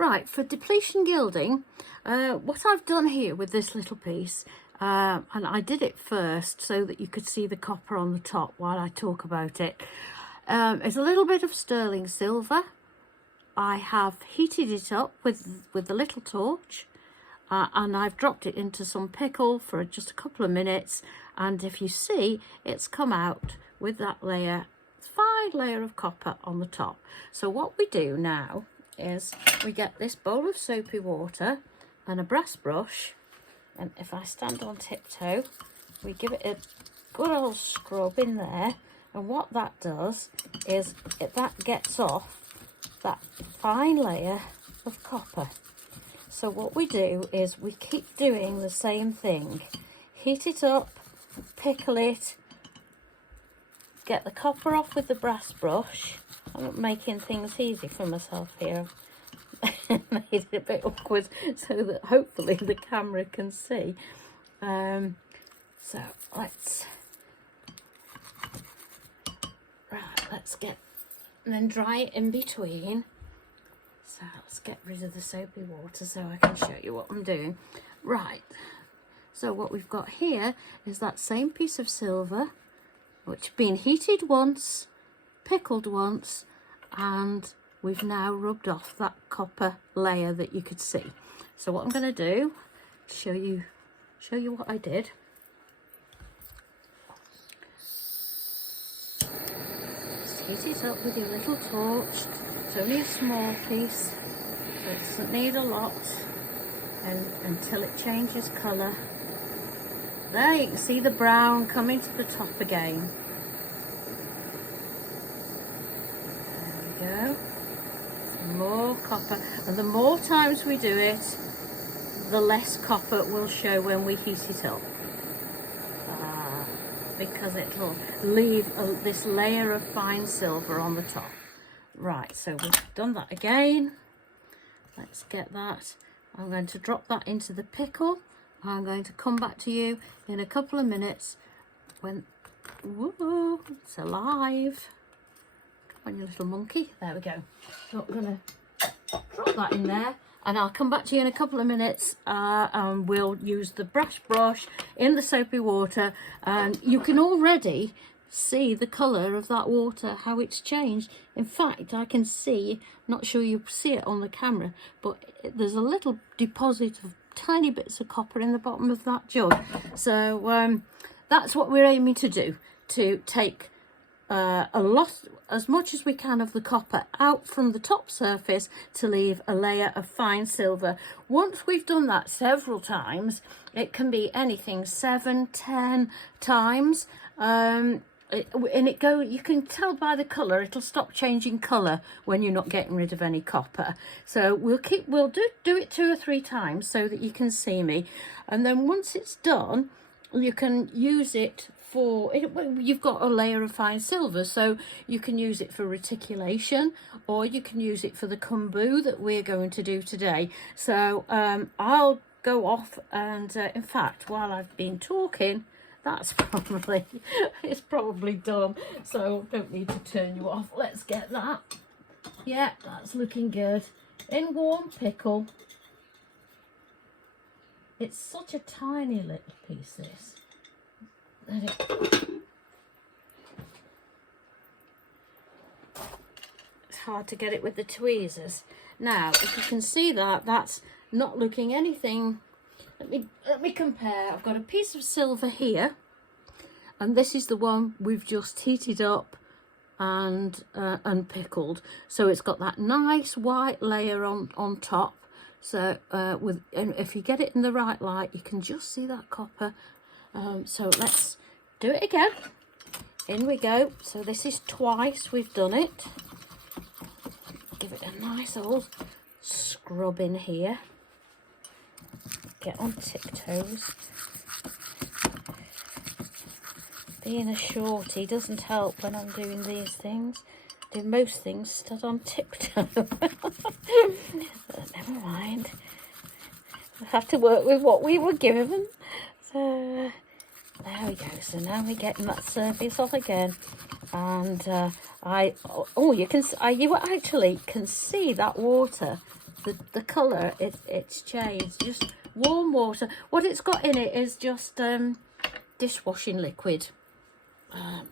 Right, for depletion gilding, what I've done here with this little piece, and I did it first so that you could see the copper on the top while I talk about it, is a little bit of sterling silver. I have heated it up with the little torch, and I've dropped it into some pickle for just a couple of minutes, and if you see, it's come out with that layer, fine layer of copper on the top. So what we do now is we get this bowl of soapy water and a brass brush, and if I stand on tiptoe, we give it a good old scrub in there, and what that does is that gets off that fine layer of copper. So what we do is we keep doing the same thing. Heat it up, pickle it, get the copper off with the brass brush. I'm not making things easy for myself here. I've made it a bit awkward so that hopefully the camera can see. So let's get, and then dry it in between. So let's get rid of the soapy water so I can show you what I'm doing. Right, so what we've got here is that same piece of silver, which has been heated once, pickled once, and we've now rubbed off that copper layer that you could see. So what I'm going to do, show you what I did. Just heat it up with your little torch. It's only a small piece, so it doesn't need a lot, and until it changes colour. There you can see the brown coming to the top again. There we go. More copper, and the more times we do it, the less copper will show when we heat it up, because it'll leave this layer of fine silver on the top. Right, so we've done that again. Let's get that. I'm going to drop that into the pickle. I'm going to come back to you in a couple of minutes when, whoa, it's alive. Come on, you little monkey. There we go. So I'm going to drop that in there, and I'll come back to you in a couple of minutes, and we'll use the brass brush in the soapy water, and you can already see the colour of that water, how it's changed. In fact, I can see, not sure you see it on the camera, but there's a little deposit of tiny bits of copper in the bottom of that jug. So that's what we're aiming to do, to take as much as we can of the copper out from the top surface to leave a layer of fine silver. Once we've done that several times, it can be anything, 7, 10 times, you can tell by the colour, it'll stop changing colour when you're not getting rid of any copper. So we'll do it 2 or 3 times so that you can see me, and then once it's done, you can use it for, you've got a layer of fine silver, so you can use it for reticulation, or you can use it for the kombu that we're going to do today. So I'll go off, and in fact, while I've been talking, it's probably done, so don't need to turn you off. Let's get that. Yeah, that's looking good. In warm pickle. It's such a tiny little piece, this. It's hard to get it with the tweezers. Now, if you can see that, that's not looking anything. Let me compare. I've got a piece of silver here, and this is the one we've just heated up and pickled. So it's got that nice white layer on top. So and if you get it in the right light, you can just see that copper. So let's do it again. In we go. So this is twice we've done it. Give it a nice old scrub in here. Get on tiptoes. Being a shorty doesn't help when I'm doing these things. Do most things stood on tiptoe. But never mind. We have to work with what we were given. So there we go. So now we're getting that surface off again, and you actually can see that water the colour, it's changed. Just warm water. What it's got in it is just dishwashing liquid.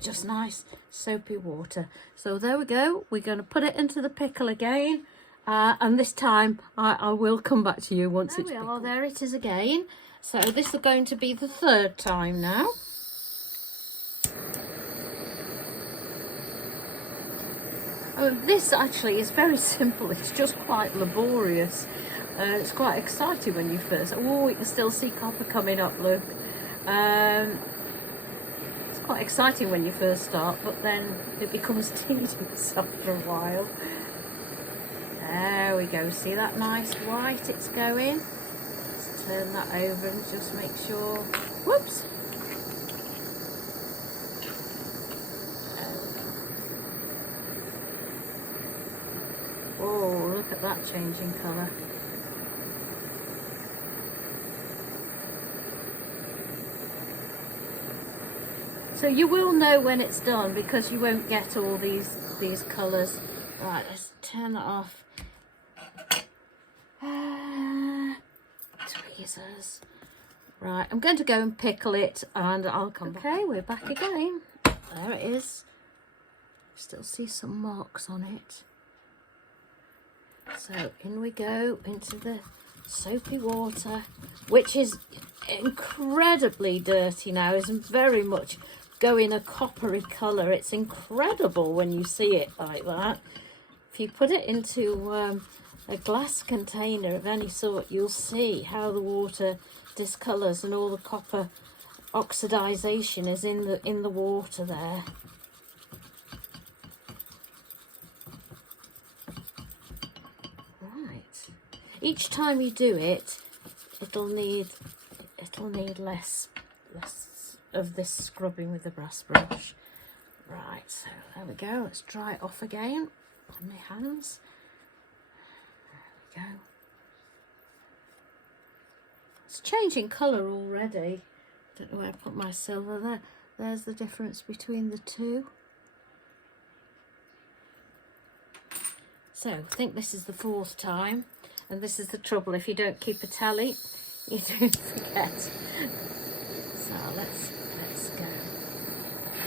Just nice soapy water. So there we go. We're going to put it into the pickle again. And this time I will come back to you once it's pickled. Oh, there it is again. So this is going to be the third time now. This actually is very simple. It's just quite laborious. It's quite exciting when you first... Oh, you can still see copper coming up, look. It's quite exciting when you first start, but then it becomes tedious after a while. There we go. See that nice white it's going? Let's turn that over and just make sure... Whoops! Oh, look at that changing colour. So you will know when it's done because you won't get all these colours. Right, let's turn that off. Tweezers. Right, I'm going to go and pickle it and I'll come back. Okay, we're back again. There it is. Still see some marks on it. So in we go into the soapy water, which is incredibly dirty now. It's very much going a coppery colour. It's incredible when you see it like that. If you put it into a glass container of any sort, you'll see how the water discolours and all the copper oxidisation is in the water there. Each time you do it, it'll need less of this scrubbing with the brass brush. Right, so there we go. Let's dry it off again on my hands. There we go. It's changing colour already. Don't know where I put my silver there. There's the difference between the two. So I think this is the fourth time. And this is the trouble, if you don't keep a tally, you do forget. So let's go.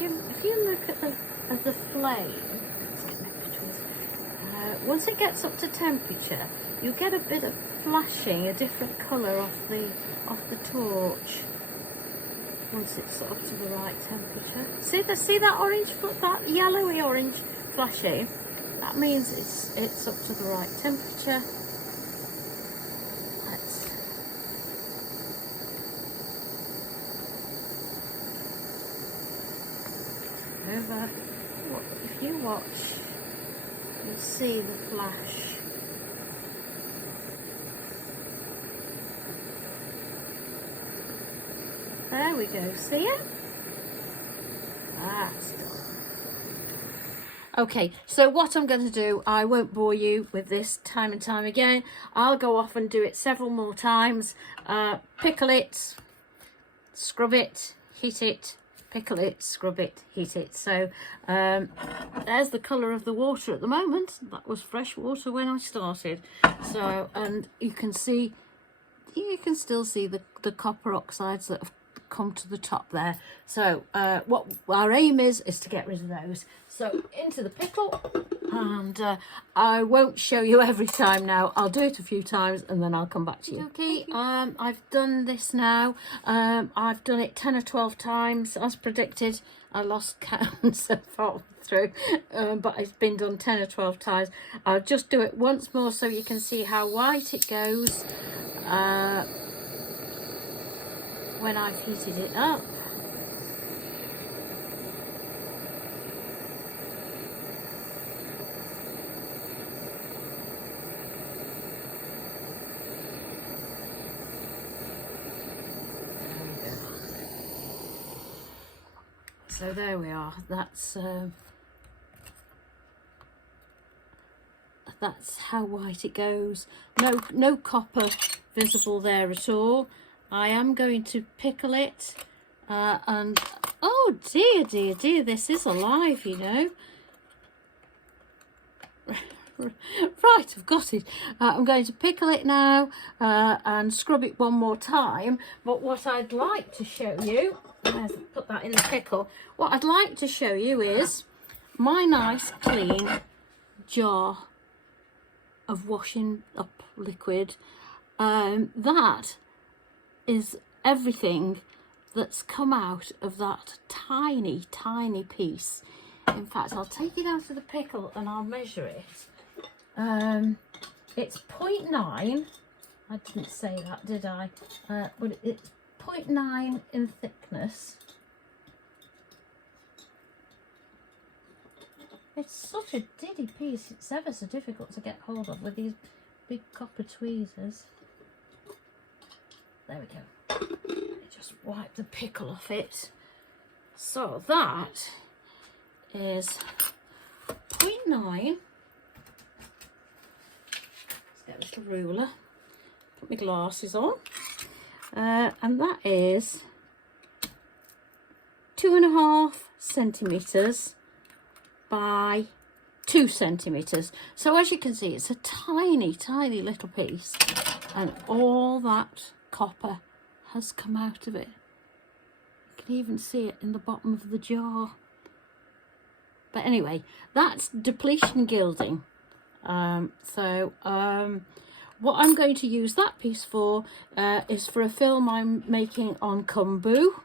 If you look at the flame, once it gets up to temperature, you get a bit of flashing, a different colour off the torch. Once it's up to the right temperature. See that orange, that yellowy orange flashing? That means it's up to the right temperature. Over. If you watch, you'll see the flash. There we go, see it? That's done. Okay, so what I'm going to do, I won't bore you with this time and time again. I'll go off and do it several more times. Pickle it, scrub it, heat it, pickle it, scrub it, heat it. So there's the colour of the water at the moment. That was fresh water when I started. So, and you can still see the copper oxides that have come to the top there. So what our aim is to get rid of those. So into the pickle, and I won't show you every time now. I'll do it a few times and then I'll come back to you. Okay, I've done this now. I've done it 10 or 12 times as predicted. I lost count so far through, but it's been done 10 or 12 times. I'll just do it once more so you can see how white it goes when I've heated it up. So there we are. That's how white it goes. No copper visible there at all. I am going to pickle it, and oh dear, this is alive, you know. Right, I've got it. I'm going to pickle it now and scrub it one more time. But what I'd like to show you, let's put that in the pickle. What I'd like to show you is my nice clean jar of washing up liquid. That is everything that's come out of that tiny piece. In fact, I'll take it out of the pickle and I'll measure it. It's 0.9. I didn't say that, did I? But it's 0.9 in thickness. It's such a diddy piece. It's ever so difficult to get hold of with these big copper tweezers. There we go. Just wipe the pickle off it. So that is 0.9. Let's get a little ruler. Put my glasses on. And that is 2.5 centimetres by 2 centimetres. So as you can see, it's a tiny little piece, and all that copper has come out of it. You can even see it in the bottom of the jar. But anyway, that's depletion gilding. What I'm going to use that piece for is for a film I'm making on kombu.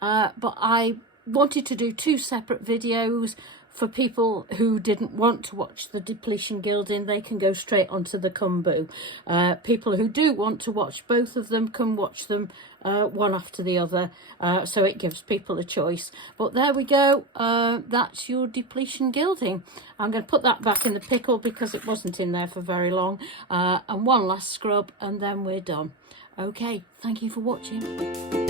But I wanted to do 2 separate videos. For people who didn't want to watch the depletion gilding, they can go straight onto the kombu. People who do want to watch both of them can watch them one after the other, so it gives people a choice. But there we go, that's your depletion gilding. I'm going to put that back in the pickle because it wasn't in there for very long, and one last scrub and then we're done. Okay, thank you for watching.